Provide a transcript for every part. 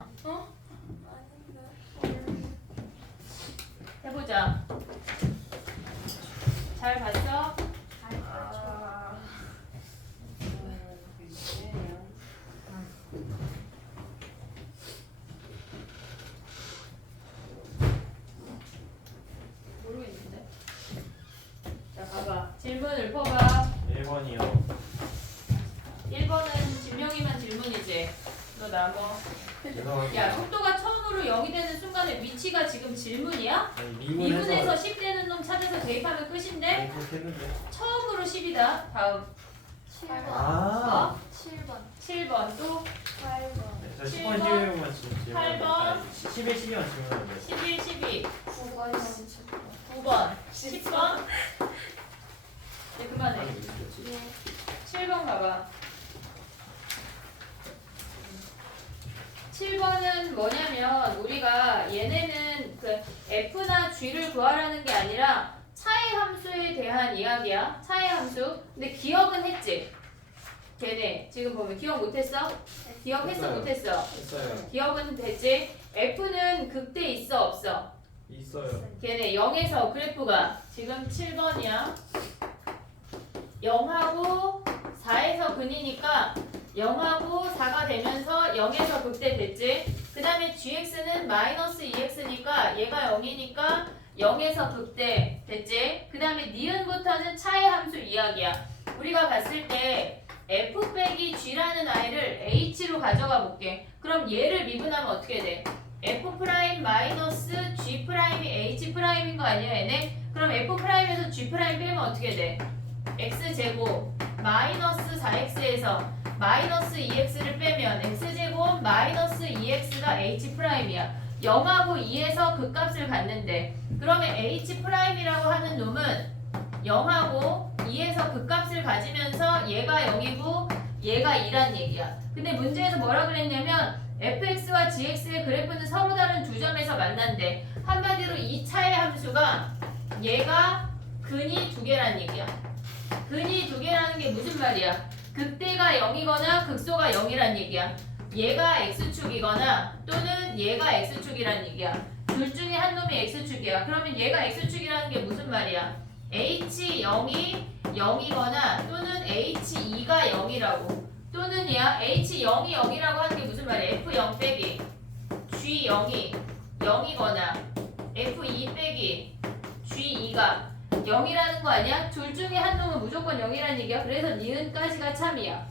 어? 해보자. 잘 봤어? 모르겠는데. 자, 봐봐. 질문 읊어봐. 1번이요. 1번은 진명이만 질문이지. 너 나머. 야, 죄송합니다. 속도가 처음으로 0이 되는 순간에 위치가 지금 질문이야? 아니, 미분에서 미분에서 10 되는 놈 찾아서 대입하면 끝인데? 아니, 그렇게 했는데. 처음으로 10이다. 다음. 7번. 아. 7번. 7번 또 8번. 저 7번, 10번, 11번만 질문. 8번, 11, 12번 질문하는데. 11, 12, 9번. 10번. 9번, 10번. 이제 그만해. 아니, 왜 이랬지? 7번 봐봐. 7번은 뭐냐면 우리가 얘네는 그 f나 g를 구하라는 게 아니라 차이 함수에 대한 이야기야. 차이 함수. 근데 기억은 했지? 걔네 지금 보면 기억 못했어? 기억했어 했어요. 못했어? 했어요. 기억은 됐지? f는 극대 있어 없어? 있어요. 걔네 0에서 그래프가 지금 7번이야. 0하고 4에서 근이니까 0하고 4가 되면서 0에서 극대 됐지. 그 다음에 gx는 마이너스 2x니까 얘가 0이니까 0에서 극대 됐지. 그 다음에 니은부터는 차이 함수 이야기야. 우리가 봤을 때 f 빼기 g라는 아이를 h로 가져가 볼게. 그럼 얘를 미분하면 어떻게 돼? f 프라임 마이너스 g 프라임이 h 프라임인 거 아니야 얘네? 그럼 f 프라임에서 g 프라임 빼면 어떻게 돼? x제곱 마이너스 4x에서 마이너스 2x를 빼면 x제곱 마이너스 2x가 h 프라임이야. 0하고 2에서 그 값을 갖는데 그러면 h 프라임이라고 하는 놈은 0하고 2에서 그 값을 가지면서 얘가 0이고 얘가 2란 얘기야. 근데 문제에서 뭐라 그랬냐면 fx와 gx의 그래프는 서로 다른 두 점에서 만난대. 한마디로 이 차의 함수가 얘가 근이 두 개란 얘기야. 근이 두 개라는 게 무슨 말이야? 극대가 0이거나 극소가 0이란 얘기야. 얘가 x축이거나 또는 얘가 x축이란 얘기야. 둘 중에 한 놈이 x축이야. 그러면 얘가 x축이라는 게 무슨 말이야? h0이 0이거나 또는 h2가 0이라고. 또는 야 h0이 0이라고 하는 게 무슨 말이야? f0 빼기 g0이 0이거나 f2 빼기 g2가 0이라는 거 아니야? 둘 중에 한 놈은 무조건 0이라는 얘기야. 그래서 니은까지가 참이야.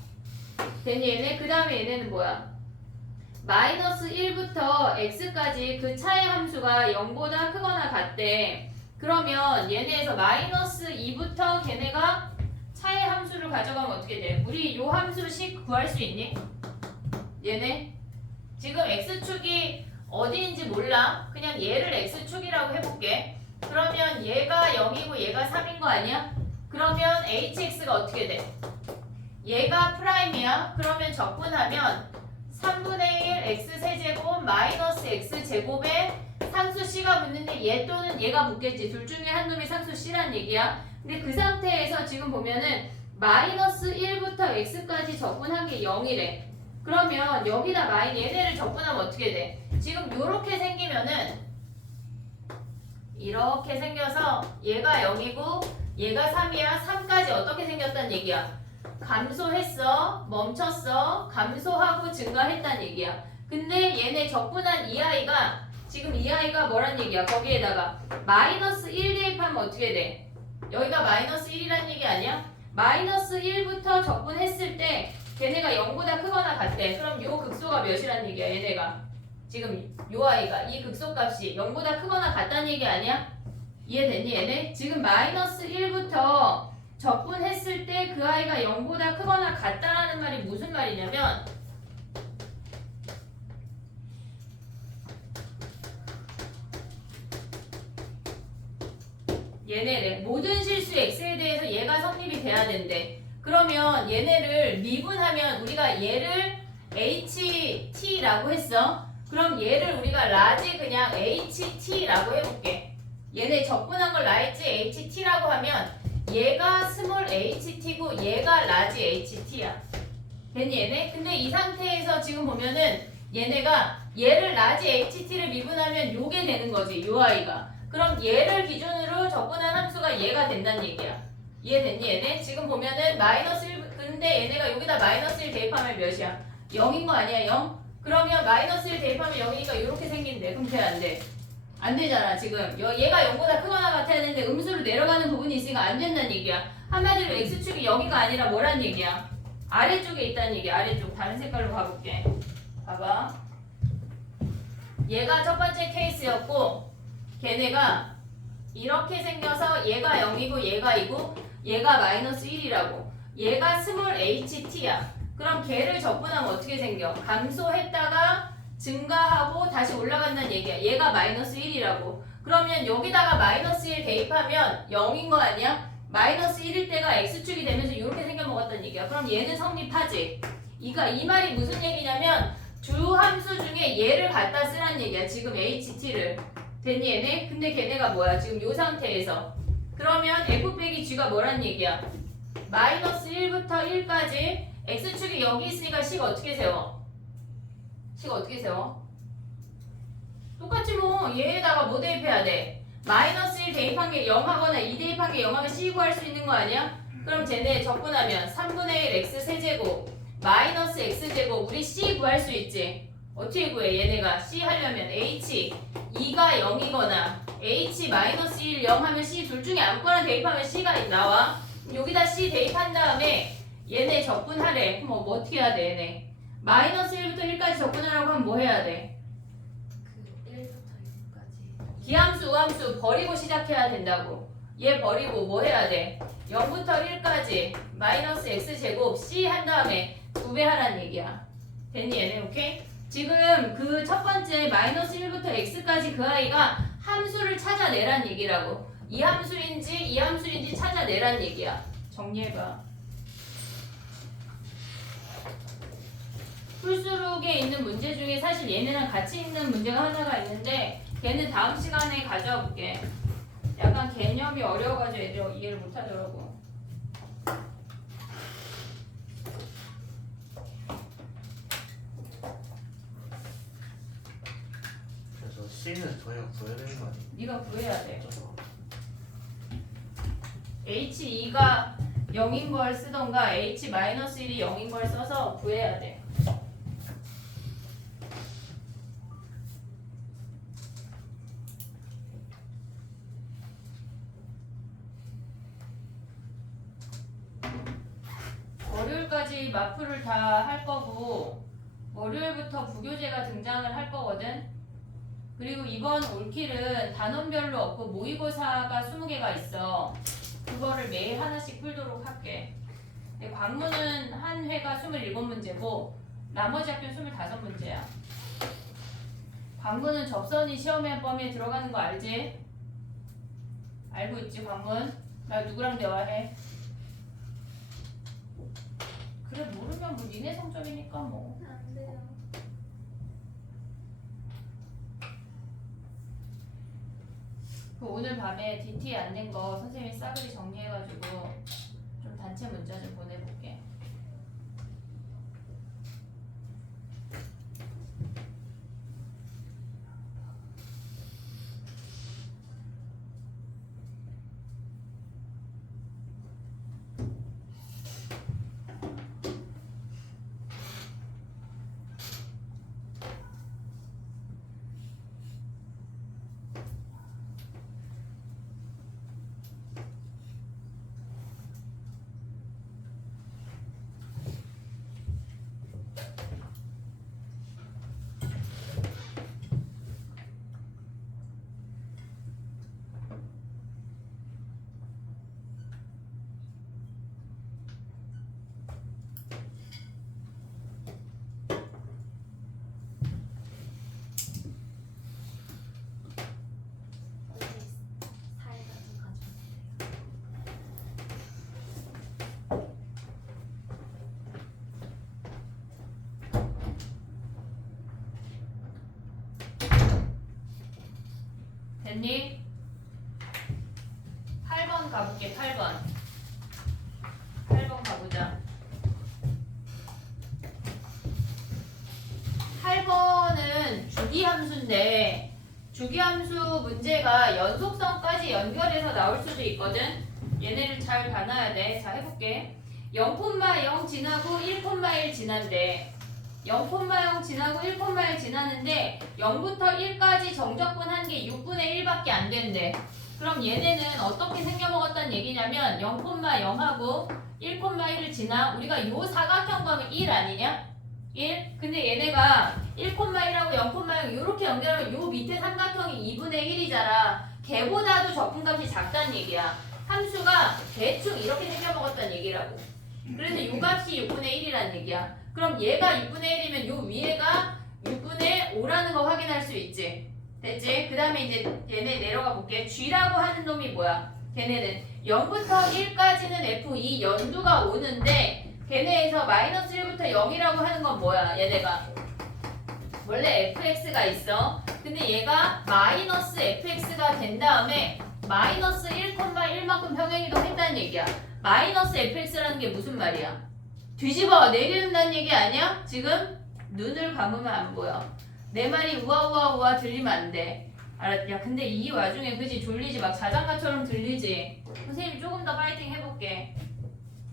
됐니 얘네? 그 다음에 얘네는 뭐야? 마이너스 1부터 x까지 그 차의 함수가 0보다 크거나 같대. 그러면 얘네에서 마이너스 2부터 걔네가 차의 함수를 가져가면 어떻게 돼? 우리 요 함수씩 구할 수 있니? 얘네? 지금 x축이 어디인지 몰라. 그냥 얘를 x축이라고 해볼게. 그러면 얘가 0이고 얘가 3인 거 아니야? 그러면 hx가 어떻게 돼? 얘가 프라임이야. 그러면 적분하면 3분의 1 x 세제곱 마이너스 x 제곱에 상수 c가 붙는데 얘 또는 얘가 붙겠지. 둘 중에 한 놈이 상수 c란 얘기야. 근데 그 상태에서 지금 보면은 마이너스 1부터 x까지 적분한 게 0이래. 그러면 여기다 얘네를 적분하면 어떻게 돼? 지금 요렇게 생기면은 이렇게 생겨서 얘가 0이고 얘가 3이야. 3까지 어떻게 생겼단 얘기야? 감소했어, 멈췄어, 감소하고 증가했단 얘기야. 근데 얘네 적분한 이 아이가 지금 이 아이가 뭐란 얘기야? 거기에다가 마이너스 1 대입하면 어떻게 돼? 여기가 마이너스 1이란 얘기 아니야? 마이너스 1부터 적분했을 때 걔네가 0보다 크거나 같대. 그럼 요 극소가 몇이란 얘기야? 얘네가 지금 요 아이가 이 극소값이 0보다 크거나 같다는 얘기 아니야? 이해됐니 얘네? 지금 마이너스 1부터 적분했을 때 그 아이가 0보다 크거나 같다라는 말이 무슨 말이냐면 얘네를 모든 실수 x에 대해서 얘가 성립이 돼야 된대. 그러면 얘네를 미분하면 우리가 얘를 ht라고 했어. 그럼 얘를 우리가 라지 그냥 ht라고 해볼게. 얘네 적분한 걸 라지 ht라고 하면 얘가 스몰 ht고 얘가 라지 ht야. 됐니 얘네? 근데 이 상태에서 지금 보면은 얘네가 얘를 라지 ht를 미분하면 요게 되는 거지. 요 아이가. 그럼 얘를 기준으로 적분한 함수가 얘가 된다는 얘기야. 이해됐니 얘네? 지금 보면은 마이너스 1 근데 얘네가 여기다 마이너스 1 대입하면 몇이야? 0인 거 아니야 0? 그러면 마이너스 1 대입하면 0이니까 이렇게 생긴대. 그럼 돼 안 돼? 안 되잖아 지금. 얘가 0보다 크거나 같아야 되는데 음수로 내려가는 부분이 있으니까 안 된다는 얘기야. 한마디로 x축이 여기가 아니라 뭐란 얘기야? 아래쪽에 있다는 얘기야. 아래쪽. 다른 색깔로 가볼게. 봐봐. 얘가 첫 번째 케이스였고 걔네가 이렇게 생겨서 얘가 0이고 얘가 2고 얘가 마이너스 1이라고. 얘가 스몰 ht야. 그럼 걔를 적분하면 어떻게 생겨? 감소했다가 증가하고 다시 올라간다는 얘기야. 얘가 마이너스 1이라고. 그러면 여기다가 마이너스 1 대입하면 0인 거 아니야? 마이너스 1일 때가 x축이 되면서 이렇게 생겨먹었다는 얘기야. 그럼 얘는 성립하지. 이 말이 무슨 얘기냐면 두 함수 중에 얘를 갖다 쓰란 얘기야. 지금 ht를. 됐니 얘네? 근데 걔네가 뭐야? 지금 요 상태에서. 그러면 f 빼기 g가 뭐란 얘기야? 마이너스 1부터 1까지 x축이 여기 있으니까 식 어떻게 세워? 식 어떻게 세워? 똑같지 뭐. 얘에다가 뭐 대입해야 돼? 마이너스 1 대입한 게 0 하거나 2 대입한 게 0 하면 c 구할 수 있는 거 아니야? 그럼 쟤네 적분하면 3분의 1 x 세제곱 마이너스 x제곱 우리 c 구할 수 있지? 어떻게 구해? 얘네가 c 하려면 h 2가 0이거나 h 마이너스 1 0 하면 c 둘 중에 아무거나 대입하면 c가 나와. 여기다 c 대입한 다음에 얘네 적분하래. 그럼 뭐 어떻게 해야 돼 얘네? 마이너스 1부터 1까지 적분하라고 하면 뭐 해야 돼? 그 1부터 6까지. 기함수, 우함수 버리고 시작해야 된다고. 얘 버리고 뭐 해야 돼? 0부터 1까지 마이너스 x제곱 c 한 다음에 2배 하란 얘기야. 됐니 얘네? 오케이? 지금 그 첫 번째 마이너스 1부터 x까지 그 아이가 함수를 찾아내란 얘기라고. 이 함수인지 이 함수인지 찾아내란 얘기야. 정리해봐. 풀수록에 있는 문제 중에 사실 얘네랑 같이 있는 문제가 하나가 있는데 걔는 다음 시간에 가져와 볼게. 약간 개념이 어려워가지고 애들이 이해를 못하더라고. 그래서 C는 저희가 구해야 되는 거 아니에요? 네가 구해야 돼. 어쩌서? H2가 0인 걸 쓰던가 H-1이 0인 걸 써서 구해야 돼. 월요일까지 마프를 다 할 거고 월요일부터 부교재가 등장을 할 거거든. 그리고 이번 올킬은 단원별로 없고 모의고사가 20개가 있어. 그거를 매일 하나씩 풀도록 할게. 근데 광문은 한 회가 27문제고 나머지 학교는 25문제야. 광문은 접선이 시험의 범위에 들어가는 거 알지? 알고 있지 광문? 나 누구랑 대화해? 그래 모르면 뭐 니네 성적이니까 뭐. 안 돼요. 그 오늘 밤에 DT 안 된 거 선생님이 싸그리 정리해가지고 좀 단체 문자 좀 보내볼게. 언니 사이다 좀 가져오세요. 됐니? 8번 가볼게. 8번. 8번 가보자. 8번은 주기함수인데 주기함수 문제가 연속성까지 연결해서 나올 수도 있거든. 얘네를 잘 봐놔야 돼. 자, 해볼게. 0,0 지나고 1,1 지난대. 0,0 지나고 1,1 지나는데 0부터 1까지 정적분 한 게 6분의 1밖에 안 된대. 그럼 얘네는 어떻게 생겨먹었다는 얘기냐면 0,0하고 1,1을 지나 우리가 요 사각형과는 1 아니냐? 1? 근데 얘네가 1,1하고 0,0 이렇게 연결하면 요 밑에 삼각형이 2분의 1이잖아. 걔보다도 적분값이 작다는 얘기야. 함수가 대충 이렇게 생겨먹었다는 얘기라고. 그래서 요 값이 6분의 1이라는 얘기야. 그럼 얘가 6분의 1이면 요 위에가 6분의 5라는 거 확인할 수 있지. 됐지? 그 다음에 이제 얘네 내려가 볼게. G라고 하는 놈이 뭐야? 걔네는 0부터 1까지는 F2 연두가 오는데 걔네에서 마이너스 1부터 0이라고 하는 건 뭐야? 얘네가 원래 fx가 있어. 근데 얘가 마이너스 fx가 된 다음에 마이너스 1,1만큼 평행이동 했다는 얘기야. 마이너스 fx라는 게 무슨 말이야? 뒤집어 내리는다는 얘기 아니야? 지금 눈을 감으면 안 보여. 내 말이 우아우아우아 들리면 안 돼. 알았? 야 근데 이 와중에 그지 졸리지 막 자장가처럼 들리지. 선생님이 조금 더 파이팅 해볼게.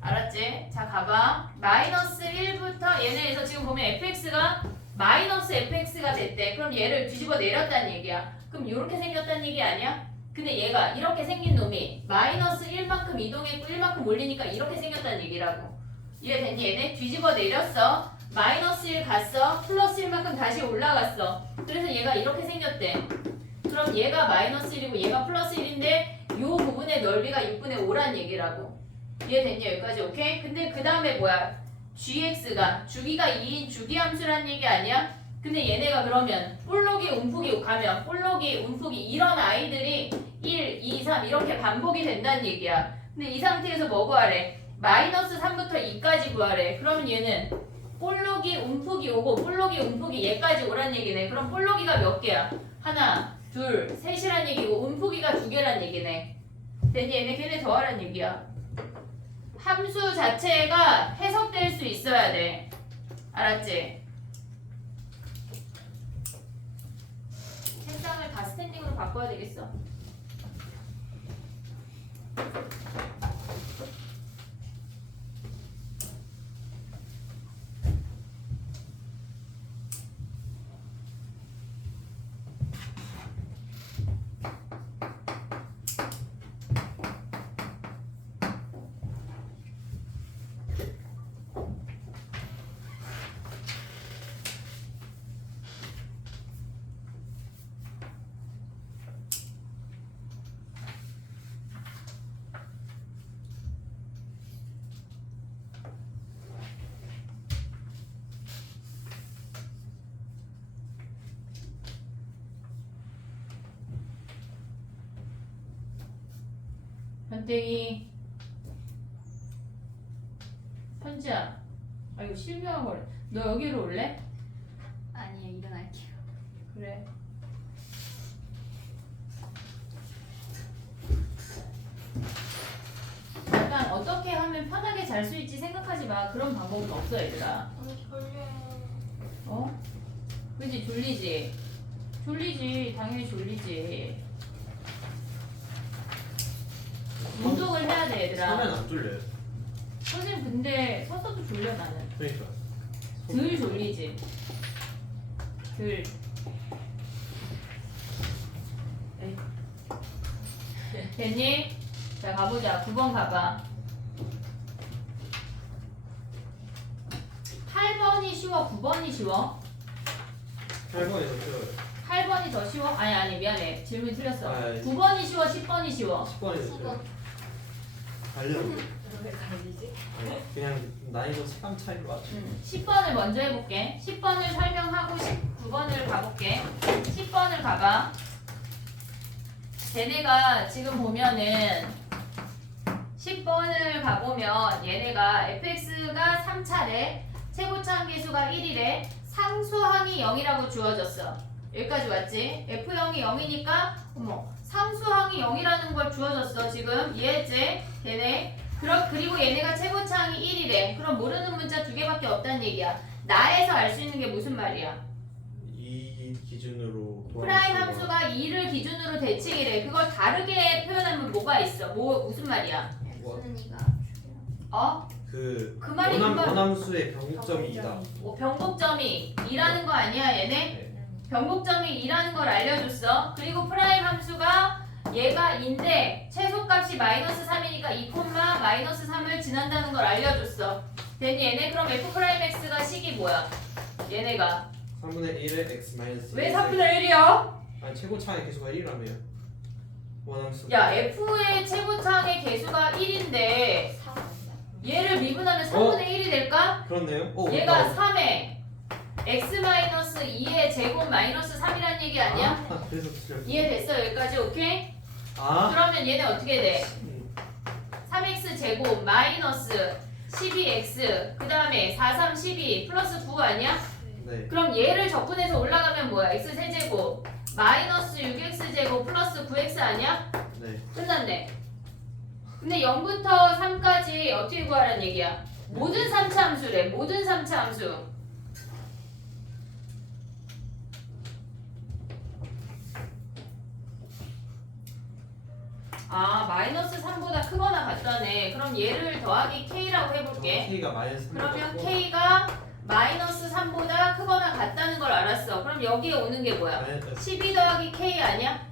알았지? 자 가봐. 마이너스 1부터 얘네에서 지금 보면 fx가 마이너스 fx가 됐대. 그럼 얘를 뒤집어 내렸다는 얘기야. 그럼 이렇게 생겼다는 얘기 아니야? 근데 얘가 이렇게 생긴 놈이 마이너스 1만큼 이동했고 1만큼 올리니까 이렇게 생겼다는 얘기라고. 이해됐니? 얘네 뒤집어 내렸어. 마이너스 1 갔어. 플러스 1만큼 다시 올라갔어. 그래서 얘가 이렇게 생겼대. 그럼 얘가 마이너스 1이고 얘가 플러스 1인데 요 부분의 넓이가 6분의 5란 얘기라고. 이해됐니? 여기까지 오케이? 근데 그 다음에 뭐야? gx가 주기가 2인 주기함수란 얘기 아니야? 근데 얘네가 그러면 볼록이 움푹이 가면 볼록이 움푹이 이런 아이들이 1, 2, 3 이렇게 반복이 된다는 얘기야. 근데 이 상태에서 뭐 구하래? 마이너스 3부터 2까지 구하래. 그러면 얘는 볼록이 움푹이 오고 볼록이 움푹이 얘까지 오란 얘기네. 그럼 볼록이가 몇 개야? 하나, 둘, 셋이란 얘기고 움푹이가 2개란 얘기네. 됐니? 얘네 걔네 더하란 얘기야. 함수 자체가 해석될 수 있어야 돼. 알았지? 책상을 다 스탠딩으로 바꿔야 되겠어. 변태기 편지야. 아 이거 실명한 거래. 너 여기로 올래? 아니요, 일어날게요. 그래. 약간 어떻게 하면 편하게 잘 수 있지 생각하지 마. 그런 방법은 없어 얘들아. 졸려요. 어? 그지 졸리지? 졸리지. 당연히 졸리지. 운동을 해야 돼 얘들아. 서면 안 졸려요. 선생님 근데 서서도 졸려 나는. 그러니까. 덜 졸리지. 덜. 에이. 됐니? 자 가보자. 9번 가봐. 8번이 쉬워? 9번이 쉬워? 8번이 더 쉬워요. 8번이 더 쉬워? 아니 미안해. 질문 틀렸어. 아, 9번이 쉬워? 10번이 쉬워? 10번이 더 쉬워요. 달려. 왜 갈리지? 그냥 난이도 체감 차이로 맞춰. 10번을 먼저 해볼게. 10번을 설명하고 19번을 가볼게. 10번을 가봐. 얘네가 지금 보면은 10번을 가보면 얘네가 fx가 3차례, 최고차 함계수가 1이래, 상수항이 0이라고 주어졌어. 여기까지 왔지? F0이 0이니까 어머 상수항이 0이라는 걸 주어졌어. 지금 이해했지? 얘네 그리고 얘네가 최고차항이 1이래. 그럼 모르는 문자 2개밖에 없다는 얘기야. 나에서 알 수 있는 게 무슨 말이야? 이 기준으로 2를 기준으로 대칭이래. 그걸 다르게 표현하면 뭐가 있어? 무슨 말이야? X는이가 어? 그 말이 그 말. 원함수의 변곡점이 2다. 변곡점이 2라는 거 아니야 얘네? 네. 변곡점이 2라는 걸 알려줬어. 그리고 프라임 함수가 얘가 2인데 최소값이 마이너스 3이니까 2, 마이너스 3을 지난다는 걸 알려줬어. 됐니 얘네? 그럼 F'X가 식이 뭐야? 얘네가 3분의 1의 x 마이너스. 왜 4분의 1이야? 아니 최고차의 개수가 1이라며요. 원함수. 야 F의 최고차항의 개수가 1인데 3 아니야? 얘를 미분하면 3분의 1이 될까? 그렇네요. 얘가 3에 x 마이너스 2의 제곱 마이너스 3이란 얘기 아니야? 그래서 틀렸어. 이해됐어 여기까지 오케이? 아. 그러면 얘네 어떻게 돼? 3x 제곱 마이너스 12x 그 다음에 4, 3, 12 플러스 9 아니야? 네. 그럼 얘를 적분해서 올라가면 뭐야? x 세제곱 마이너스 6x 제곱 플러스 9x 아니야? 네. 끝났네. 근데 0부터 3까지 어떻게 구하라는 얘기야? 모든 3차 함수래. 모든 3차 함수. 아 마이너스 3보다 크거나 같다네. 그럼 얘를 더하기 k라고 해볼게. K가 마이너스 3. 그러면 k가 마이너스 3보다 크거나 같다는 걸 알았어. 그럼 여기에 오는 게 뭐야? 12 더하기 k 아니야?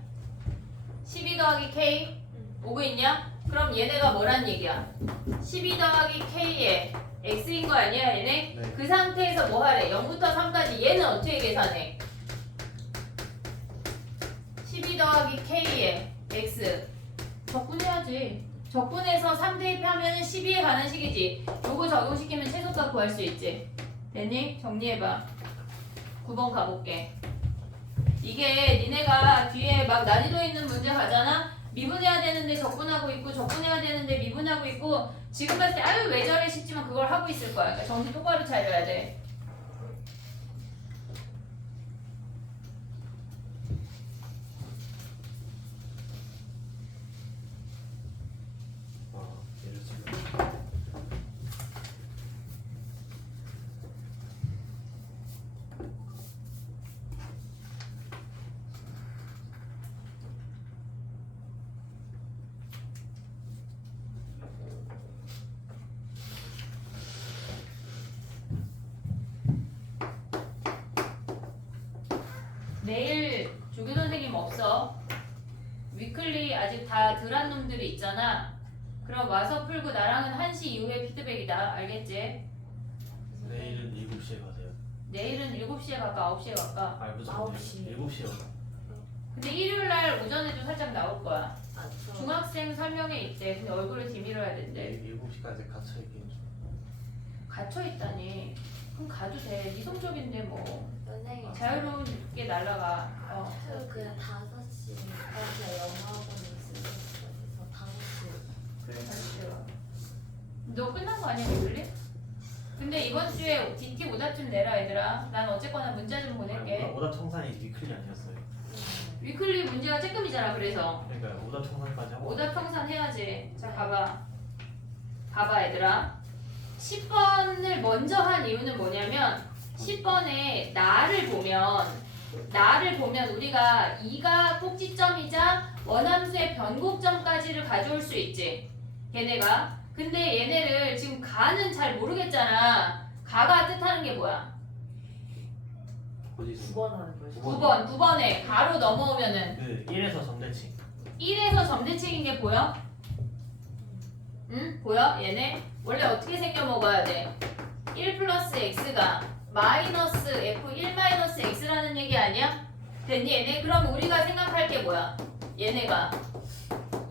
12 더하기 k 오고 있냐? 그럼 얘네가 뭐란 얘기야? 12 더하기 k에 x인 거 아니야 얘네? 네. 그 상태에서 뭐 하래? 0부터 3까지 얘는 어떻게 계산해? 12 더하기 k에 x 적분해야지. 적분해서 3 대입하면 12에 가는 식이지. 요거 적용시키면 최소값 구할 수 있지. 됐니? 정리해봐. 9번 가볼게. 이게 니네가 뒤에 막 난이도 있는 문제 가잖아? 미분해야 되는데 적분하고 있고 적분해야 되는데 미분하고 있고 지금 봤을 때 아유 왜 저래 싶지만 그걸 하고 있을 거야. 그러니까 정신 똑바로 차려야 돼. 아, 예를 들어. 내일 조교 선생님 없어. 위클리 아직 다 덜한 놈들이 있잖아. 그럼 와서 풀고 나랑은 1시 이후에 피드백이다. 알겠지? 내일은 7시에 가세요. 내일은 7시에 갈까 9시에 갈까? 아 무슨 9시. 7시에 가. 근데 일요일날 오전에도 살짝 나올 거야. 아, 저 중학생 설명회 있대. 근데 얼굴을 뒤밀어야 된대. 7시까지 갇혀 있긴 좀. 갇혀있다니. 그럼 가도 돼. 네 성적인데 뭐. 연예인 자유롭게 날아가. 저 그냥 5시까지 영화학원에 있을 거라서 5시 그래. 너 끝난 거 아니야, 위클리? 근데 이번 주에 DT 오답 좀 내라, 얘들아. 난 어쨌거나 문자 좀 보낼게. 오답 청산이 위클리 아니었어요. 위클리 문제가 쬐끔이잖아, 그래서. 그러니까 오답 청산까지 하고. 오답 청산 해야지. 자, 봐봐. 봐봐, 얘들아. 10번을 먼저 한 이유는 뭐냐면 10번에 나를 보면 우리가 2가 꼭지점이자 원함수의 변곡점까지를 가져올 수 있지. 얘네가. 근데 얘네를 지금 가는 잘 모르겠잖아. 가가 뜻하는 게 뭐야? 어디서? 9번 하는 거예요? 9번에 가로 넘어오면은 그 1에서 점대칭. 1에서 점대칭인 게 보여? 응? 보여? 얘네? 원래 어떻게 생겨 먹어야 돼? 1 플러스 x가 마이너스 f1 마이너스 x라는 얘기 아니야? 됐니 얘네? 그럼 우리가 생각할 게 뭐야? 얘네가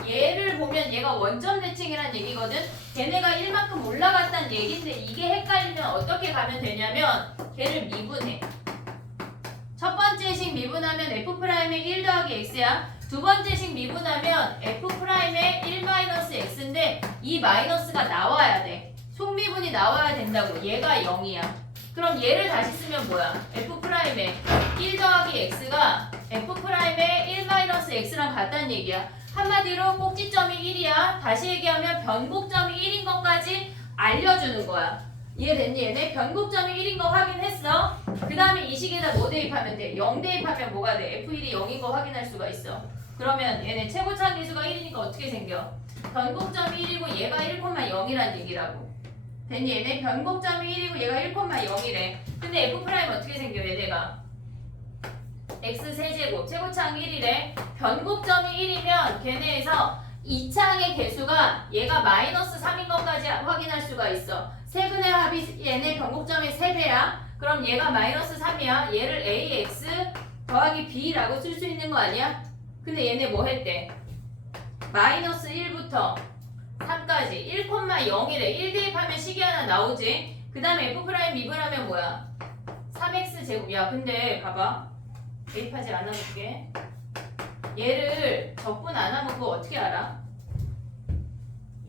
얘를 보면 얘가 원점 대칭이란 얘기거든? 걔네가 1만큼 올라갔다는 얘긴데 이게 헷갈리면 어떻게 가면 되냐면 걔를 미분해. 첫 번째 식 미분하면 f'의 1 더하기 x야. 두 번째 식 미분하면 f'의 1 마이너스 x인데 이 마이너스가 나와야 돼. 속미분이 나와야 된다고. 얘가 0이야. 그럼 얘를 다시 쓰면 뭐야? f'의 1 더하기 x가 f'의 1 마이너스 x랑 같다는 얘기야. 한마디로 꼭지점이 1이야. 다시 얘기하면 변곡점이 1인 것까지 알려주는 거야. 이해됐니? 얘네 변곡점이 1인 거 확인했어. 그 다음에 이 식에다 뭐 대입하면 돼? 0 대입하면 뭐가 돼? F1이 0인 거 확인할 수가 있어. 그러면 얘네 최고차 계수가 1이니까 어떻게 생겨? 변곡점이 1이고 얘가 1,0이란 얘기라고. 됐니? 얘네 변곡점이 1이고 얘가 1,0이래. 근데 F' 어떻게 생겨 얘네가? x 세제곱 최고차항 1이래. 변곡점이 1이면 걔네에서 2차항의 개수가 얘가 -3인 것까지 확인할 수가 있어. 세분의 합이 얘네 변곡점의 3배야. 그럼 얘가 -3이야. 얘를 ax 더하기 b라고 쓸 수 있는 거 아니야? 근데 얘네 뭐 했대? -1부터 3까지 1,0이래. 1 대입하면 식이 하나 나오지. 그 다음에 F' 미분하면 뭐야? 3x 제곱이야. 근데 봐봐. 대입하지 않아볼게. 얘를 적분 안 하면 그거 어떻게 알아?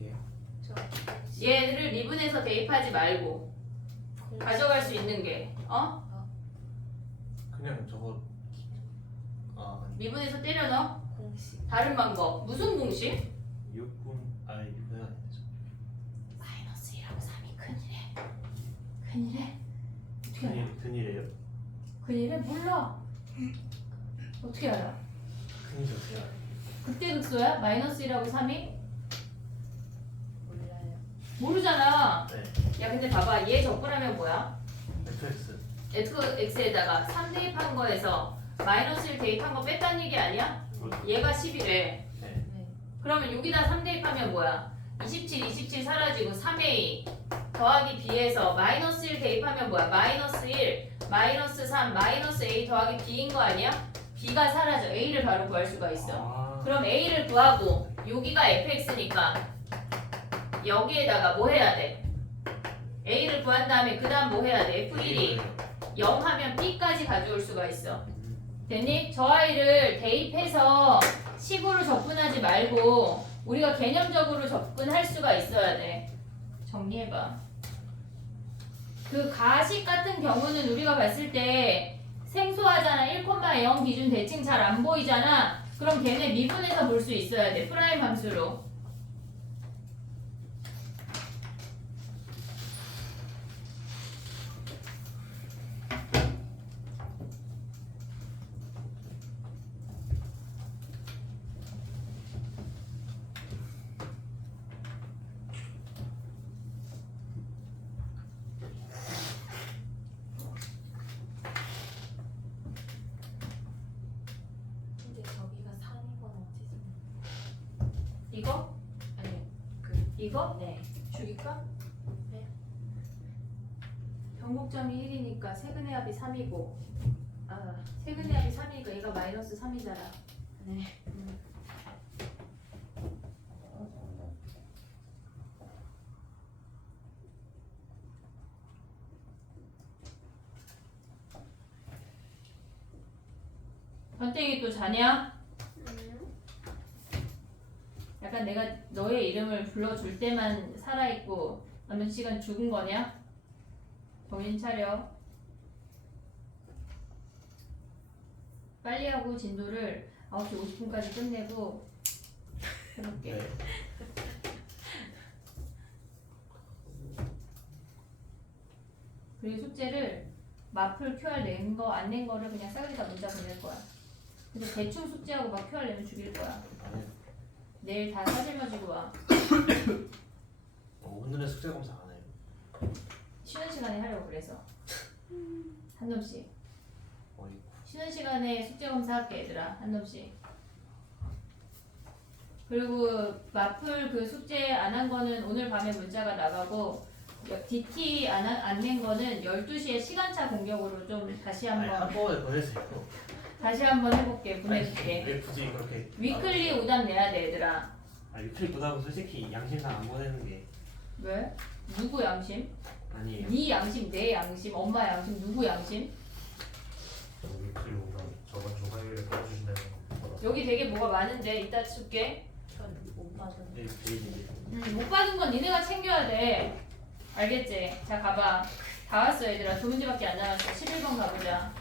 예. 얘를 미분해서 대입하지 말고 가져갈 수 있는 게 그냥 저거 미분해서 때려 넣어? 공식. 다른 방법. 무슨 공식? 6분 6분은 아니죠. -1하고 3이 큰일해. 큰일해? 어떻게 알아? 근이래요? 큰일해? 몰라. 어떻게 알아? 근이 어떻게 알아요? 극대 극소야? -1하고 3이? 몰라요. 모르잖아. 네. 야 근데 봐봐. 얘 적분하면 뭐야? fx. fx에다가 3 대입한 거에서 -1 대입한 거 뺐다는 얘기 아니야? 그렇죠. 얘가 10이래. 네. 네. 그러면 여기다 3 대입하면 뭐야? 27 사라지고 3a 더하기 b에서 -1 대입하면 뭐야? -1, -3, -a 더하기 b인 거 아니야? b가 사라져. a를 바로 구할 수가 있어. 그럼 a를 구하고 여기가 fx니까 여기에다가 뭐 해야 돼? a를 구한 다음에 그 다음 뭐 해야 돼? f1이 0 하면 b까지 가져올 수가 있어. 됐니? 저 아이를 대입해서 식으로 접근하지 말고 우리가 개념적으로 접근할 수가 있어야 돼. 정리해봐. 그 가식 같은 경우는 우리가 봤을 때 생소하잖아. 1,0 기준 대칭 잘 안 보이잖아. 그럼 걔네 미분해서 볼 수 있어야 돼. 프라임 함수로. 근데 저기가 3이건 어디서? 이거? 아니 이거? 네. 죽일까? 네. 변곡점이 1이니까 세근의 합이 3이고 세근의 합이 3이니까 얘가 -3이잖아. 네. 번땡이 또 자냐? 약간 내가 너의 이름을 불러줄 때만 살아있고 남은 시간 죽은 거냐? 정신 차려. 빨리 하고 진도를 9시 50분까지 끝내고 해볼게. 네. 그리고 숙제를 마플 QR 낸 거 안 낸 거를 그냥 싸그리 다 문자 보낼 거야. 그래서 대충 숙제하고 막 QR 내면 죽일 거야. 아니, 내일 다 사진 가지고 와. 오늘은 숙제 검사 안 해요. 쉬는 시간에 하려고 그래서. 한 놈씩. 어이. 쉬는 시간에 숙제 검사할게 얘들아. 한 놈씩. 그리고 마플 그 숙제 안 한 거는 오늘 밤에 문자가 나가고 DT 안 낸 거는 12시에 시간차 공격으로 좀 다시 아니, 한번 한꺼번에 보내세요. 다시 한번 해볼게. 아니, 보내줄게. 왜 굳이 그렇게? 위클리 오답 내야 돼 얘들아. 위클리 보다고 솔직히 양심상 안 보내는 게 왜? 누구 양심? 아니에요. 네 양심, 내 양심, 엄마 양심, 누구 양심? 위클리 오면 저번 주 화요일에 꺼주신다는 거. 여기 되게 뭐가 많은데 이따 줄게. 전못 받은. 네, 베이비인데. 못 받은 건 니네가 챙겨야 돼. 알겠지? 자 가봐. 다 왔어 얘들아. 두 문제밖에 안 남았어. 11번 가보자.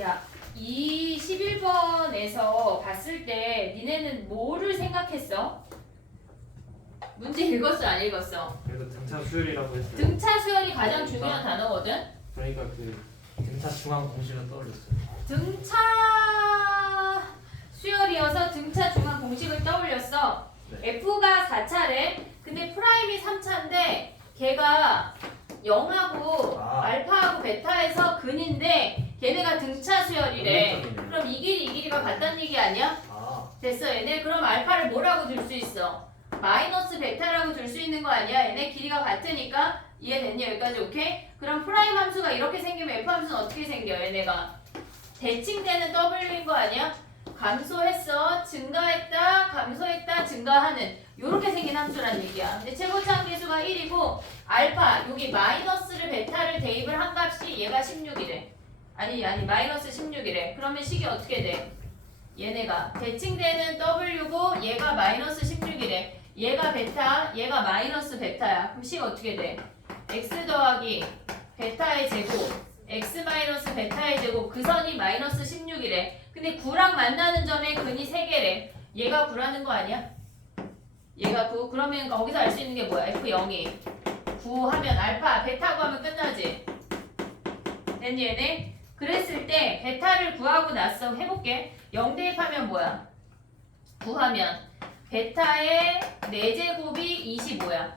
야, 이 11번에서 봤을 때 니네는 뭐를 생각했어? 문제 읽었어 안 읽었어? 그래도 등차 수열이라고 했어요. 등차 수열이 가장 중요한 단어거든. 그러니까 그 등차 중앙 공식을 떠올렸어요. 등차 수열이어서 등차 중앙 공식을 떠올렸어. 네. F가 4차래. 근데 프라임이 3차인데 걔가 0하고 아. 알파하고 베타에서 근인데 걔네가 등차 수열이래. 공통점이네. 그럼 이 길이 이 길이가 같다는 얘기 아니야? 아, 됐어 얘네. 그럼 알파를 뭐라고 들 수 있어? 마이너스 베타라고 들 수 있는 거 아니야? 얘네 길이가 같으니까. 이해됐니? 여기까지 오케이? 그럼 프라임 함수가 이렇게 생기면 F 함수는 어떻게 생겨? 얘네가 대칭되는 W인 거 아니야? 감소했어, 증가했다, 감소했다, 증가하는 요렇게 생긴 함수란 얘기야. 근데 최고차항 계수가 1이고 알파 여기 마이너스를 베타를 대입을 한 값이 얘가 16이래. 아니 마이너스 16이래. 그러면 식이 어떻게 돼? 얘네가 대칭되는 W고 얘가 마이너스 16이래. 얘가 베타, 얘가 마이너스 베타야. 그럼 식 어떻게 돼? x 더하기 베타의 제곱 x 마이너스 베타의 제곱 그 선이 마이너스 16이래. 근데 9랑 만나는 점에 근이 3개래. 얘가 9라는 거 아니야? 얘가 9. 그러면 거기서 알 수 있는 게 뭐야? F0이 9 하면 알파, 베타 구하면 끝나지. 됐니 얘네? 그랬을 때 베타를 구하고 났어. 해볼게. 0 대입하면 뭐야? 9하면 베타의 4제곱이 25야.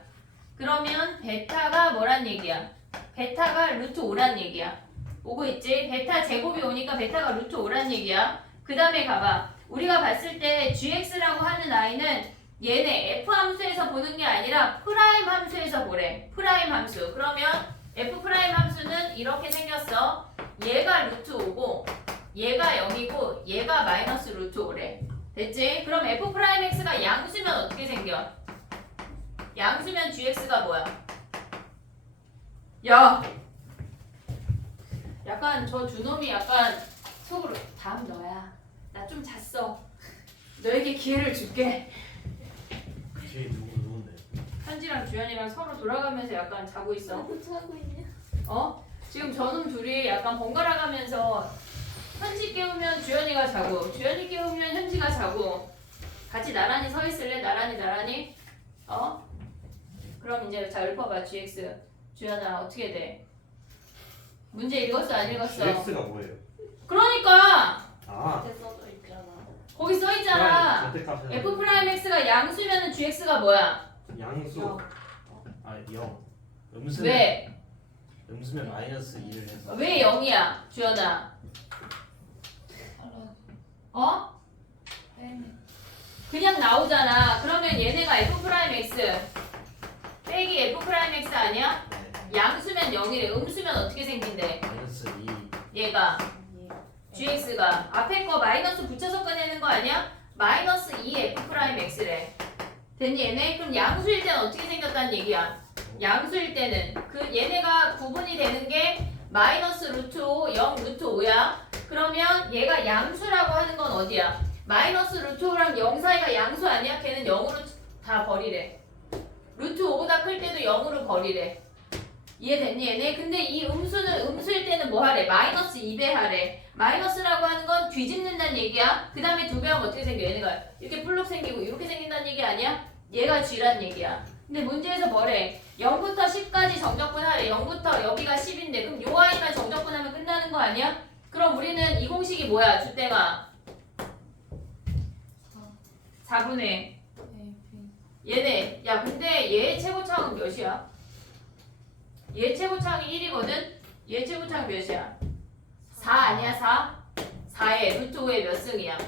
그러면 베타가 뭐란 얘기야? 베타가 루트 5란 얘기야. 오고 있지? 베타 제곱이 오니까 베타가 루트 5란 얘기야. 그 다음에 가봐. 우리가 봤을 때 gx라고 하는 아이는 얘네 f 함수에서 보는 게 아니라 프라임 함수에서 보래. 프라임 함수. 그러면 f 프라임 함수는 이렇게 생겼어. 얘가 루트 5고 얘가 0이고 얘가 마이너스 루트 5래. 됐지? 그럼 f 프라임 x가 양수면 어떻게 생겨? 양수면 gx가 뭐야? 야! 약간 저 주놈이 약간 속으로 다음 너야. 나 좀 잤어. 너에게 기회를 줄게. 뒤에 누군데? 현지랑 주연이랑 서로 돌아가면서 약간 자고 있어. 나도 자고 있냐? 어? 지금 저놈 둘이 약간 번갈아 가면서 현지 깨우면 주연이가 자고 주연이 깨우면 현지가 자고 같이 나란히 서 있을래? 나란히? 어? 그럼 이제 자 읊어봐 gx. 주연아 어떻게 돼? 문제 읽었어 안 읽었어? gx가 뭐예요? 그러니까 아, 밑에 써져 있잖아. 거기 써 있잖아. 절대값은 f 프라임 x가 양수면은 gx가 뭐야? 양수. 영. 아, 0. 음수면 왜? 음수면 마이너스 2를 해서. 왜 0이야? 주연아. 어? 그냥 나오잖아. 그러면 얘네가 f 프라임 x 빼기 f 프라임 x 아니야? 네. 양수면 0이래. 음수면 어떻게 생긴대? 마이너스 2. 얘가 gx가 앞에 거 마이너스 붙여서 꺼내는 거 아니야? 마이너스 2f 프라임 x래. 됐니 얘네? 그럼 양수일 때는 어떻게 생겼다는 얘기야? 양수일 때는 그 얘네가 구분이 되는 게 마이너스 루트 5, 0 루트 5야. 그러면 얘가 양수라고 하는 건 어디야? 마이너스 루트 5랑 0 사이가 양수 아니야? 걔는 0으로 다 버리래. 루트 5보다 클 때도 0으로 버리래. 이해됐니 얘네? 근데 이 음수는 음수일 때는 뭐 하래? 마이너스 2배 하래. 마이너스라고 하는 건 뒤집는다는 얘기야. 그 다음에 두 배 하면 어떻게 생겨? 얘네가 이렇게 볼록 생기고 이렇게 생긴다는 얘기 아니야? 얘가 g란 얘기야. 근데 문제에서 뭐래? 0부터 10까지 정적분 하래. 0부터 여기가 10인데 그럼 요 아이만 정적분하면 끝나는 거 아니야? 그럼 우리는 이 공식이 뭐야? 주땡아 4분의 얘네. 야 근데 얘의 최고차항은 몇이야? 얘 최고차항이 1이거든? 얘 최고차항 몇이야? 4 아니야 4? 4에 루트 5에 몇 승이야?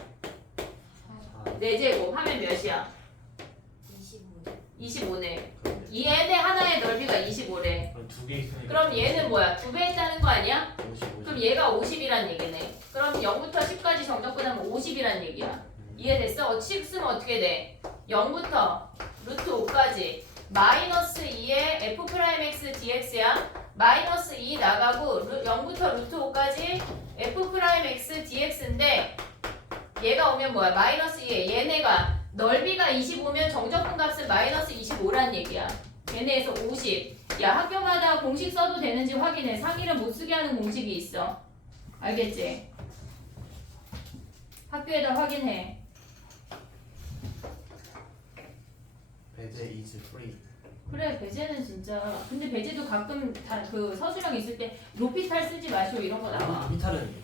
4제곱 하면 몇이야? 25. 25네. 그런데 이 얘네 하나의 넓이가 25래. 그럼 두 개 있으니까. 그럼 얘는 뭐야? 2배 했다는 거 아니야? 50. 그럼 얘가 50이란 얘기네. 그럼 0부터 10까지 정적분하면 50이란 얘기야. 이해됐어? 식 쓰면 어떻게 돼? 0부터 루트 5까지 마이너스 2의 f 프라임 x dx야. 마이너스 2 나가고 0부터 루트 5까지 f 프라임 x dx인데 얘가 오면 뭐야? 마이너스 2에 얘네가 넓이가 25면 정적분 값은 마이너스 25란 얘기야. 얘네에서 50. 야 학교마다 공식 써도 되는지 확인해. 상의를 못 쓰게 하는 공식이 있어. 알겠지? 학교에다 확인해. 배제 is free. 그래 배제는 진짜 근데 배제도 가끔 다 그 서술형 있을 때 로피탈 쓰지 마시오 이런 거 나와. 비탈은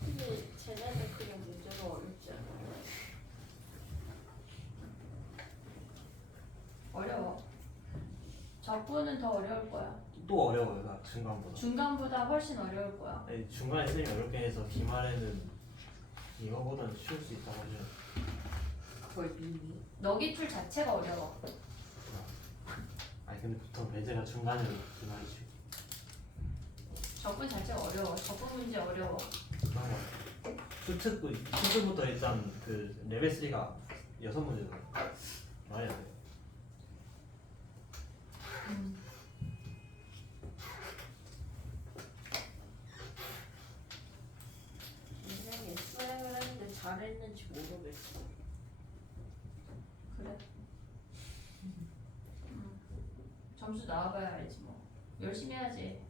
근데 쟤네들 그냥 문제가 어렵지 않아? 어려워. 적분은 더 어려울 거야. 또 어려워요. 나 중간보다. 중간보다 훨씬 어려울 거야. 아니, 중간에 쌤이 어렵게 해서 기말에는 이거보다는 쉬울 수 있다고 하죠. 그걸 미니? 너기툴 자체가 어려워. 아니 근데 보통 배제가 중간으로 기말이죠. 적분 자체가 어려워. 적분 문제 어려워. 그런 거. 수특부터 일단 그 레벨 3가 6문제잖아. 말이 안 돼. 인생에 수행을 했는데 잘했는지 모르겠어. 그래. 점수 나와봐야 알지 뭐. 열심히 해야지.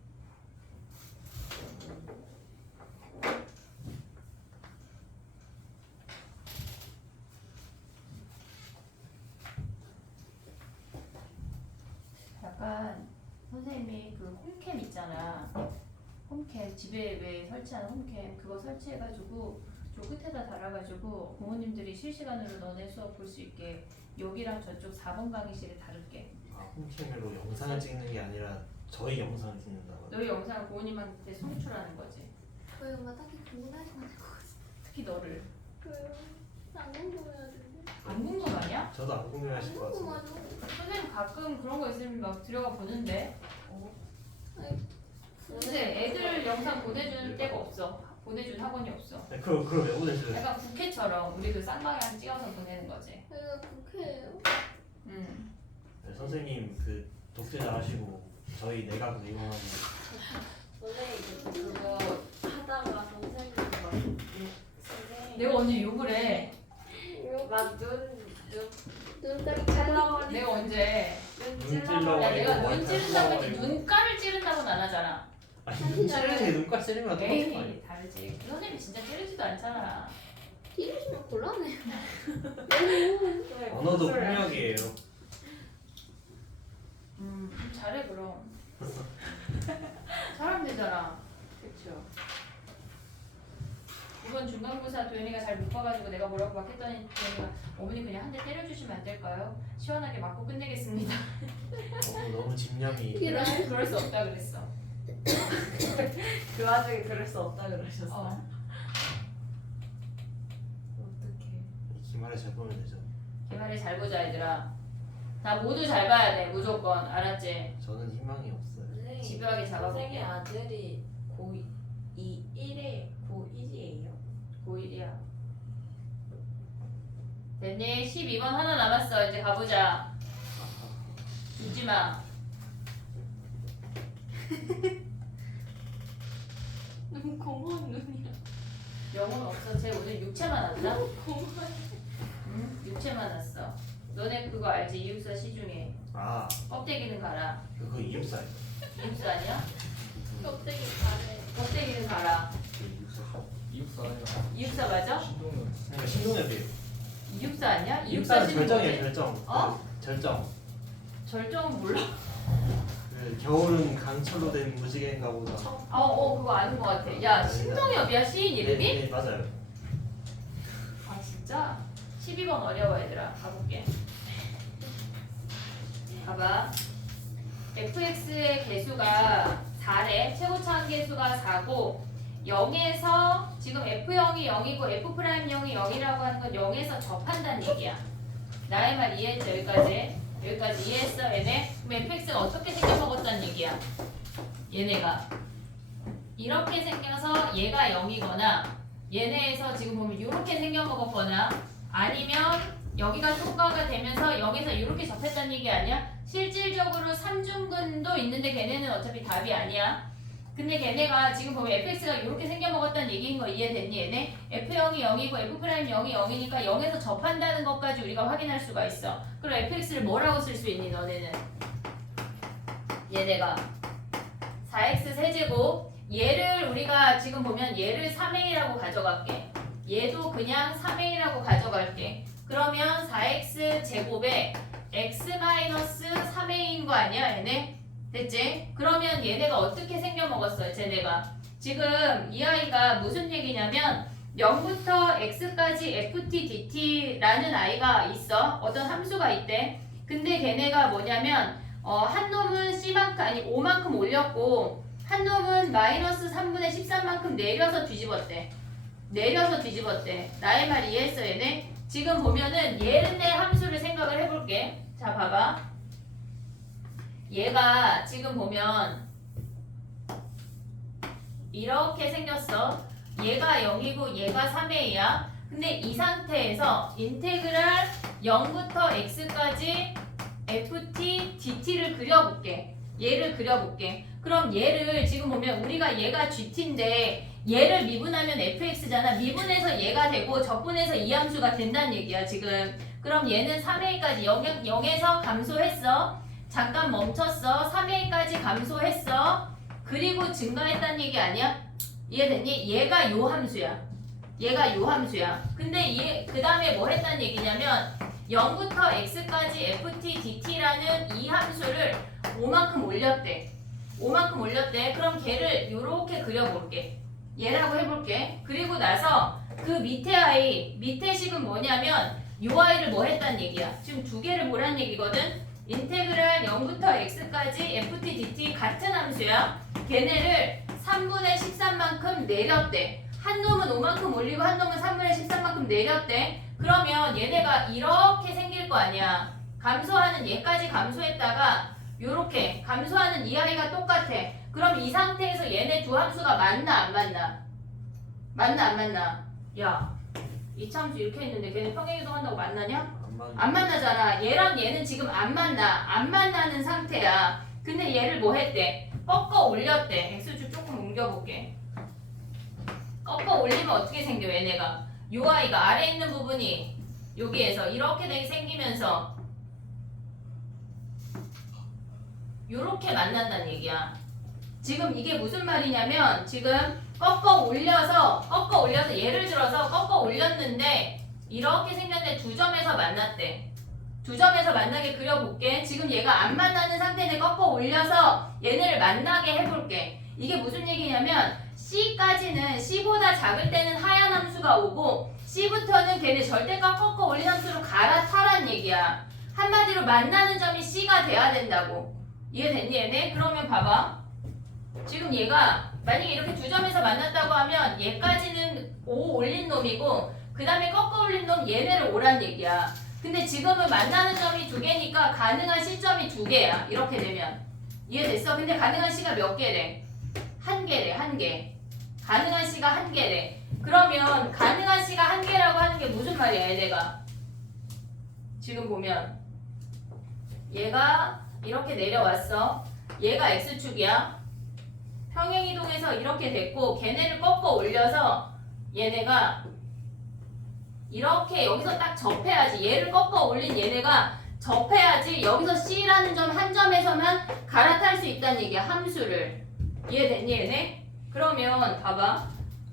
약간 선생님이 그 홈캠 있잖아. 홈캠 집에 왜 설치하는 홈캠 그거 설치해가지고 저 끝에다 달아가지고 부모님들이 실시간으로 너네 수업 볼 수 있게 여기랑 저쪽 4번 강의실에 다룰게. 아 홈캠으로 영상을 찍는 게 아니라 저희 영상을 찍는다고. 너희 영상을 부모님한테 송출하는 거지. 그 엄마 딱히 궁금하지 않을 것 같아. 특히 너를. 그래요? 안 궁금해하던데? 안 궁금하냐? 저도 안 궁금해하실 것 같은데. 궁금하죠? 선생님 가끔 그런 거 있으면 막 들어가 보는데. 근데 애들 영상 보내줄 데가 없어. 보내준 학원이 없어. 네, 그럼 왜 보내줘요? 약간 국회처럼 우리도 쌍방향 찍어서 보내는 거지. 내가 국회예요? 네, 선생님 그 독재 잘하시고 저희 내각 이용하는 선생님 그거 하다가 선생님 막 선생님 내가 언제 욕을 해? 눈깔 찔러버리 내가 언제? 눈 찔러. 야 내가 뭐 눈 찌른다고 했지 눈가를 찌른다고는 안 하잖아. 아니 눈 찌르는 게 눈깔 찌르면 똑같은 거 아니에요? 에이 다르지. 그 선생님이 진짜 찌르지도 않잖아. 뒤지면 곤란해. 언어도 폭력이에요. 잘해 그럼. 잘하면 되잖아. 그렇죠. 이번 중간고사 도현이가 잘 못 봐가지고 내가 뭐라고 막 했더니 도현이가 어머니 그냥 한 대 때려주시면 안 될까요? 시원하게 맞고 끝내겠습니다. 너무 집념이. 그럴 수 없다 그랬어. 그 와중에 그럴 수 없다 그러셨어. 어. 어떡해. 기말에 잘 보면 되죠. 기말에 잘 보자 얘들아. 다 모두 잘 봐야 돼 무조건 알았지? 저는 희망이 없어요. 집요하게 잡아볼게. 선생님 아들이 고2 1에 고1이에요. 고1이야. 됐니? 12번 하나 남았어. 이제 가보자. 웃지마. 너무 고마운 눈이야. 영혼 없어. 쟤 오늘 육체만 왔다? 고마워. 응? 육체만 왔어. 너네 그거 알지? 이육사 시중에 아 껍데기는 가라. 그거 이육사예요. 이육사 아니야? 껍데기 가래. 껍데기는 가라. 이육사예요. 이육사 맞아? 신동은 그러니까 신동엽이에요. 이육사 아니야? 이육사는 시중 절정이에요. 뭐지? 절정. 어? 그 절정. 절정은 몰라. 그 겨울은 강철로 된 무지개인가 보다. 그거 아는 것 같아. 야 신동엽이야 시인 이름이? 네, 맞아요. 아 진짜? 12번 어려워 얘들아. 가볼게. 봐봐. fx의 개수가 4래. 최고차항 개수가 4고 0에서 지금 f0이 0이고 f'0이 0이라고 하는 건 0에서 접한다는 얘기야. 나의 말 이해했죠? 여기까지? 여기까지 이해했어 얘네? 그럼 fx가 어떻게 생겨먹었다는 얘기야? 얘네가 이렇게 생겨서 얘가 0이거나 얘네에서 지금 보면 이렇게 생겨먹었거나 아니면 여기가 통과가 되면서 0에서 이렇게 접했다는 얘기 아니야? 실질적으로 삼중근도 있는데 걔네는 어차피 답이 아니야. 근데 걔네가 지금 보면 fx가 이렇게 생겨먹었다는 얘기인 거 이해됐니 얘네? f0이 0이고 f'0이 0이니까 0에서 접한다는 것까지 우리가 확인할 수가 있어. 그럼 fx를 뭐라고 쓸 수 있니 너네는? 얘네가 4x 세제곱 얘를 우리가 지금 보면 얘를 3a라고 가져갈게. 얘도 그냥 3a라고 가져갈게. 그러면 4x 제곱에 x-3a인 거 아니야 얘네? 됐지? 그러면 얘네가 어떻게 생겨먹었어요 쟤네가? 지금 이 아이가 무슨 얘기냐면 0부터 x까지 ft dt라는 아이가 있어. 어떤 함수가 있대. 근데 걔네가 뭐냐면 한 놈은 c만큼 아니 5만큼 올렸고 한 놈은 마이너스 3분의 13만큼 내려서 뒤집었대. 나의 말 이해했어 얘네? 지금 보면은 얘네 함수를 생각을 해볼게. 자 봐봐. 얘가 지금 보면 이렇게 생겼어. 얘가 0이고 얘가 3a야. 근데 이 상태에서 인테그랄 0부터 x까지 ft dt를 그려볼게. 얘를 그려볼게. 그럼 얘를 지금 보면 우리가 얘가 gt인데 얘를 미분하면 fx잖아. 미분해서 얘가 되고 적분해서 이 함수가 된다는 얘기야 지금. 그럼 얘는 3a까지 0에서 감소했어. 잠깐 멈췄어. 3a까지 감소했어. 그리고 증가했다는 얘기 아니야? 이해됐니? 얘가 요 함수야. 근데 얘 그 다음에 뭐 했다는 얘기냐면 0부터 x까지 ft dt라는 이 함수를 5만큼 올렸대. 그럼 걔를 요렇게 그려볼게. 얘라고 해볼게. 그리고 나서 그 밑에 식은 뭐냐면 요 아이를 뭐 했다는 얘기야. 지금 두 개를 보란 얘기거든. 인테그랄 0부터 x까지 ft dt 같은 함수야. 걔네를 3분의 13만큼 내렸대. 한 놈은 5만큼 올리고 한 놈은 3분의 13만큼 내렸대. 그러면 얘네가 이렇게 생길 거 아니야. 감소하는 얘까지 감소했다가 요렇게 감소하는 이 아이가 똑같아. 그럼 이 상태에서 얘네 두 함수가 맞나 안 맞나? 야, 이차함수 이렇게 했는데 걔네 평행이동 한다고 만나냐? 안 만나잖아. 얘랑 얘는 지금 안 만나는 상태야. 근데 얘를 뭐 했대? 꺾어 올렸대. x축 조금 옮겨볼게. 꺾어 올리면 어떻게 생겨 얘네가? 요 아이가 아래에 있는 부분이 여기에서 이렇게 생기면서 요렇게 만난다는 얘기야. 지금 이게 무슨 말이냐면 지금 꺾어 올려서 예를 들어서 꺾어 올렸는데 이렇게 생겼는데 두 점에서 만났대. 두 점에서 만나게 그려볼게. 지금 얘가 안 만나는 상태인데 꺾어 올려서 얘네를 만나게 해볼게. 이게 무슨 얘기냐면 C까지는 C보다 작을 때는 하얀 함수가 오고 C부터는 걔네 절대값 꺾어 올린 함수로 갈아타란 얘기야. 한마디로 만나는 점이 C가 돼야 된다고. 이해됐니 얘네? 그러면 봐봐. 지금 얘가 만약에 이렇게 두 점에서 만났다고 하면 얘까지는 5 올린 놈이고 그 다음에 꺾어 올린 놈 얘네를 오란 얘기야. 근데 지금은 만나는 점이 두 개니까 가능한 C점이 두 개야. 이렇게 되면. 이해됐어? 근데 가능한 C가 몇 개래? 한 개. 가능한 C가 한 개래. 그러면 가능한 C가 한 개라고 하는 게 무슨 말이야 얘네가? 지금 보면 얘가 이렇게 내려왔어. 얘가 X축이야. 평행이동해서 이렇게 됐고 걔네를 꺾어 올려서 얘네가 이렇게 여기서 딱 접해야지. 얘를 꺾어 올린 얘네가 접해야지 여기서 C라는 점 한 점에서만 갈아탈 수 있다는 얘기야. 함수를. 이해됐니 얘네? 그러면 봐봐.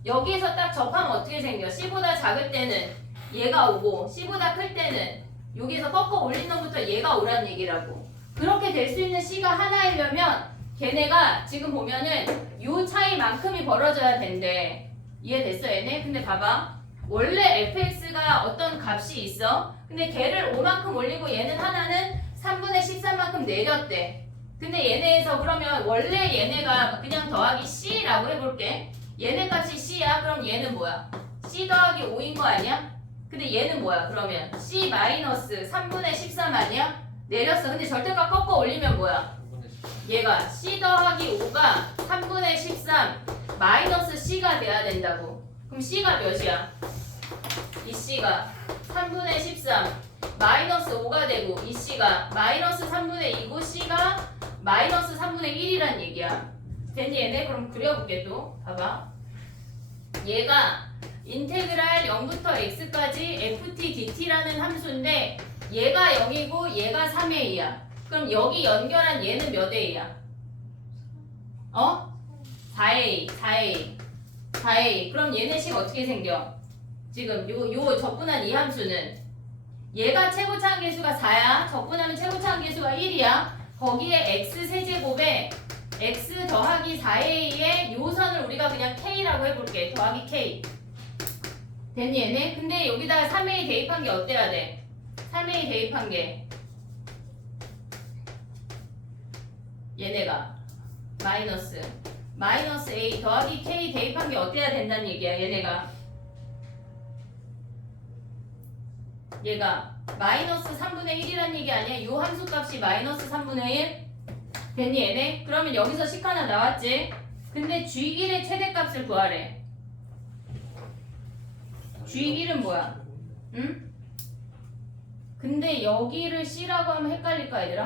여기에서 딱 접하면 어떻게 생겨? C보다 작을 때는 얘가 오고 C보다 클 때는 여기에서 꺾어 올린 놈부터 얘가 오란 얘기라고. 그렇게 될 수 있는 C가 하나이려면 걔네가 지금 보면은 요 차이만큼이 벌어져야 된대. 이해됐어 얘네? 근데 봐봐. 원래 fx가 어떤 값이 있어. 근데 걔를 5만큼 올리고 얘는 하나는 3분의 13만큼 내렸대. 근데 얘네에서 그러면 원래 얘네가 그냥 더하기 c라고 해볼게. 얘네 값이 c야. 그럼 얘는 뭐야? c 더하기 5인 거 아니야? 근데 얘는 뭐야? 그러면 c 마이너스 3분의 13 아니야? 내렸어. 근데 절대값 꺾어 올리면 뭐야? 얘가 c 더하기 5가 3분의 13 마이너스 c가 돼야 된다고. 그럼 c가 몇이야? 이 c가 3분의 13 마이너스 5가 되고 이 c가 마이너스 3분의 2고 c가 마이너스 3분의 1이란 얘기야. 됐니 얘네? 그럼 그려볼게 또. 봐봐. 얘가 인테그랄 0부터 x까지 ft dt라는 함수인데 얘가 0이고 얘가 3a야. 그럼 여기 연결한 얘는 몇 a야? 4a. 그럼 얘네 식 어떻게 생겨? 지금 요 접근한 이 함수는 얘가 최고차항계수가 4야. 적분하면 최고차항계수가 1이야. 거기에 x 세제곱에 x 더하기 4a의 요 선을 우리가 그냥 k라고 해볼게. 더하기 k. 됐니 얘네? 근데 여기다가 3a 대입한 게 어때야 돼? 3a 대입한 게 얘네가 마이너스 a 더하기 k 대입한 게 어때야 된다는 얘기야. 얘가 마이너스 3분의 1이란 얘기 아니야? 요 함수값이 마이너스 3분의 1? 됐니 얘네? 그러면 여기서 식 하나 나왔지? 근데 g1의 최대값을 구하래. g1은 뭐야? 응? 근데 여기를 c라고 하면 헷갈릴까 얘들아?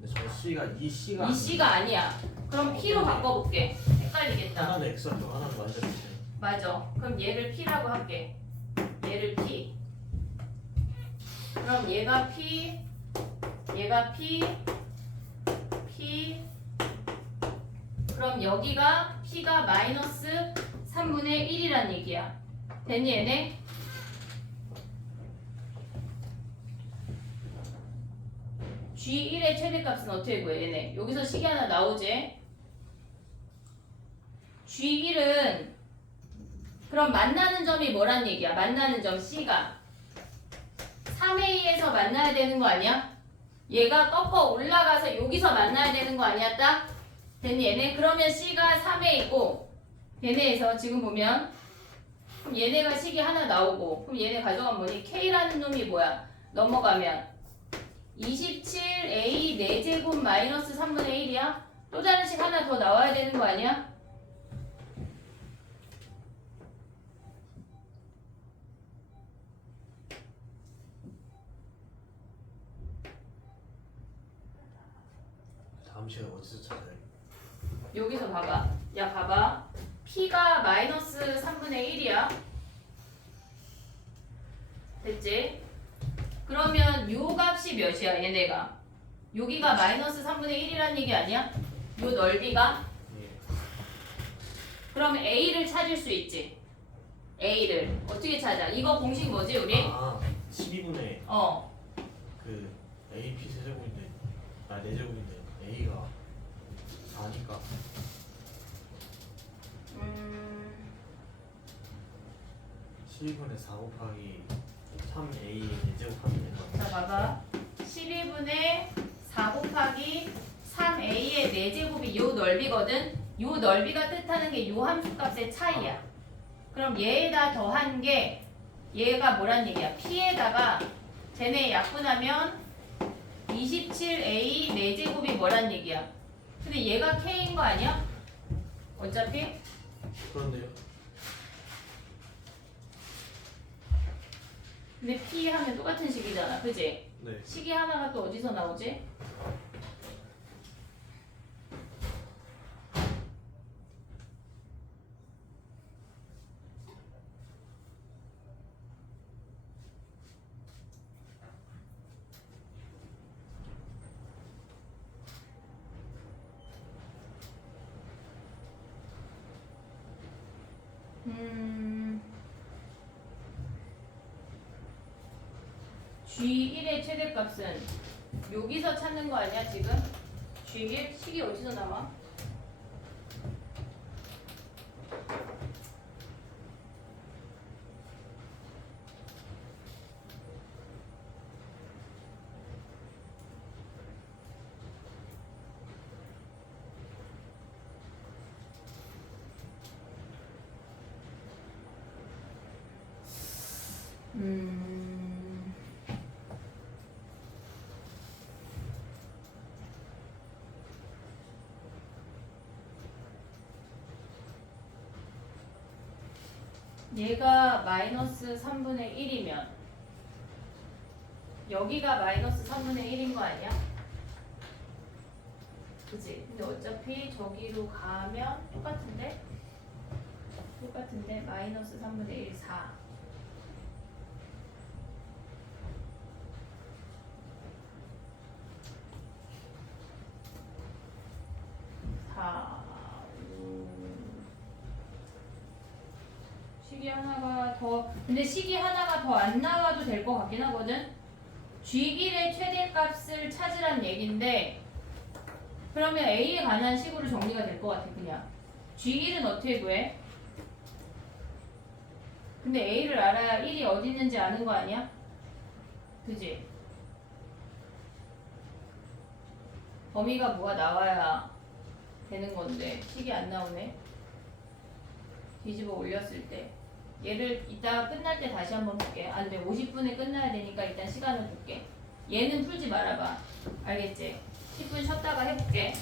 근데 저 C가 이 C가 이 c가 아니야. 그럼 p로 바꿔볼게. 헷갈리겠다. 하나는 X하고 하나는 완전 X. 맞아. 그럼 얘를 p라고 할게. 얘를 p. 그럼 얘가 p, p. 그럼 여기가 p가 마이너스 3분의 1이란 얘기야. 됐니 얘네? G1의 최대값은 어떻게 구해 얘네? 여기서 식이 하나 나오지? G1은 그럼 만나는 점이 뭐란 얘기야? 만나는 점 C가 3A에서 만나야 되는 거 아니야? 얘가 꺾어 올라가서 여기서 만나야 되는 거 아니야? 딱? 됐니 얘네? 그러면 C가 3A고 얘네에서 지금 보면 그럼 얘네가 식이 하나 나오고 그럼 얘네 가져가면 뭐니? K라는 놈이 뭐야? 넘어가면 27A 4제곱 마이너스 3분의 1이야? 또 다른 식 하나 더 나와야 되는 거 아니야? 다음 시간에 어디서 찾아요? 여기서 봐봐. 야 봐봐. P가 마이너스 3분의 1이야. 됐지? 그러면 요 값이 몇이야 얘네가? 여기가 마이너스 3분의 1이란 얘기 아니야? 요 넓이가? 예. 그럼 A를 찾을 수 있지. A를 어떻게 찾아? 이거 공식 뭐지 우리? 아 12분의 어. 그 AP 세제곱인데 4제곱인데 A가 4니까 12분의 4 곱하기 3A 4제곱 하면 되는 거야. 자 봐봐. 12분의 4 곱하기 3A의 4제곱이 요 넓이거든. 요 넓이가 뜻하는 게 요 함수값의 차이야. 그럼 얘에다 더한 게 얘가 뭐란 얘기야? P에다가 쟤네 약분하면 27A 4제곱이 뭐란 얘기야? 근데 얘가 K인 거 아니야? 어차피? 그런데요. 근데 P 하면 똑같은 식이잖아. 그지? 네. 식이 하나가 또 어디서 나오지? G1의 최대값은 여기서 찾는 거 아니야 지금? G1? 식이 어디서 나와? 얘가 마이너스 3분의 1이면 여기가 마이너스 3분의 1인 거 아니야? 그치? 근데 어차피 저기로 가면 똑같은데? 마이너스 3분의 1, 4 4 식이 하나가 더 근데 식이 하나가 더 안 나와도 될 것 같긴 하거든. G길의 최대값을 찾으란 얘긴데 그러면 A에 관한 식으로 정리가 될 것 같아 그냥. G길은 어떻게 구해? 근데 A를 알아야 1이 어디 있는지 아는 거 아니야? 그지? 범위가 뭐가 나와야 되는 건데 식이 안 나오네. 뒤집어 올렸을 때 얘를 이따 끝날 때 다시 한번 볼게. 안 돼. 50분에 끝나야 되니까 일단 시간을 볼게. 얘는 풀지 말아봐. 알겠지? 10분 쉬었다가 해볼게.